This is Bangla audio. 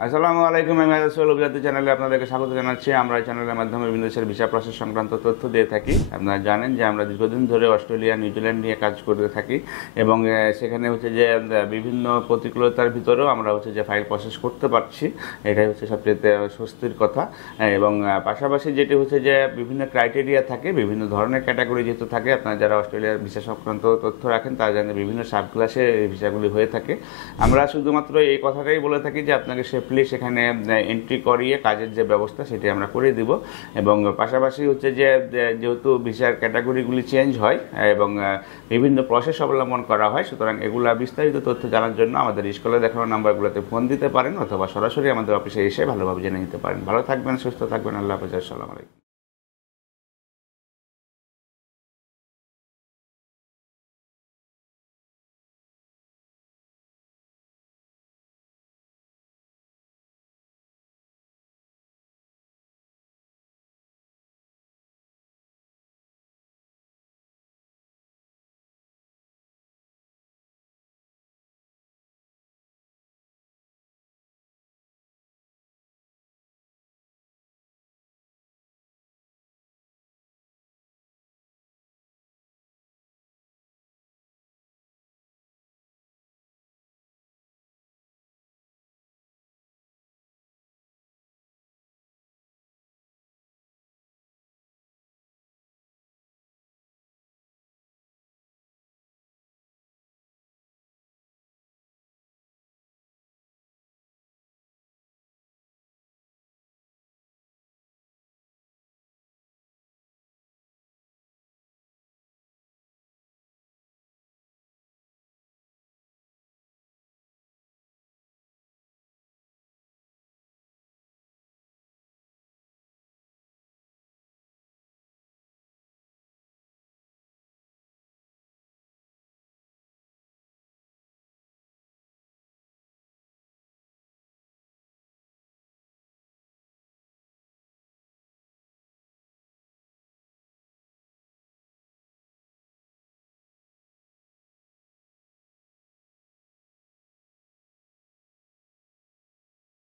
আসসালামু আলাইকুম। আমি আজসল অভিজাতি চ্যানেলে আপনাদেরকে স্বাগত জানাচ্ছি। আমরা এই চ্যানেলের মাধ্যমে বিভিন্ন দেশের ভিসা প্রসেস সংক্রান্ত তথ্য দিয়ে থাকি। আপনারা জানেন যে আমরা দীর্ঘদিন ধরে অস্ট্রেলিয়া, নিউজিল্যান্ড নিয়ে কাজ করে থাকি এবং সেখানে হচ্ছে যে বিভিন্ন প্রতিকূলতার ভিতরেও আমরা হচ্ছে যে ফাইল প্রসেস করতে পারছি। এটাই হচ্ছে সবচেয়ে স্বস্তির কথা। এবং পাশাপাশি যেটি হচ্ছে যে বিভিন্ন ক্রাইটেরিয়া থাকে, বিভিন্ন ধরনের ক্যাটাগরি যেহেতু থাকে, আপনারা যারা অস্ট্রেলিয়ার ভিসা সংক্রান্ত তথ্য রাখেন তারা জানেন বিভিন্ন সাব ক্লাসে এই ভিসাগুলি হয়ে থাকে। আমরা শুধুমাত্র এই কথাটাই বলে থাকি যে আপনাকে সেখানে এন্ট্রি করিয়ে কাজের যে ব্যবস্থা সেটি আমরা করে দিব। এবং পাশাপাশি হচ্ছে যে যেহেতু ভিসার ক্যাটাগরিগুলি চেঞ্জ হয় এবং বিভিন্ন প্রসেস অবলম্বন করা হয়, সুতরাং এগুলা বিস্তারিত তথ্য জানার জন্য আমাদের স্কুলে দেখানো নাম্বারগুলোতে ফোন দিতে পারেন অথবা সরাসরি আমাদের অফিসে এসে ভালোভাবে জেনে নিতে পারেন। ভালো থাকবেন, সুস্থ থাকবেন। আল্লাহ হাফেজ। আসসালামু আলাইকুম।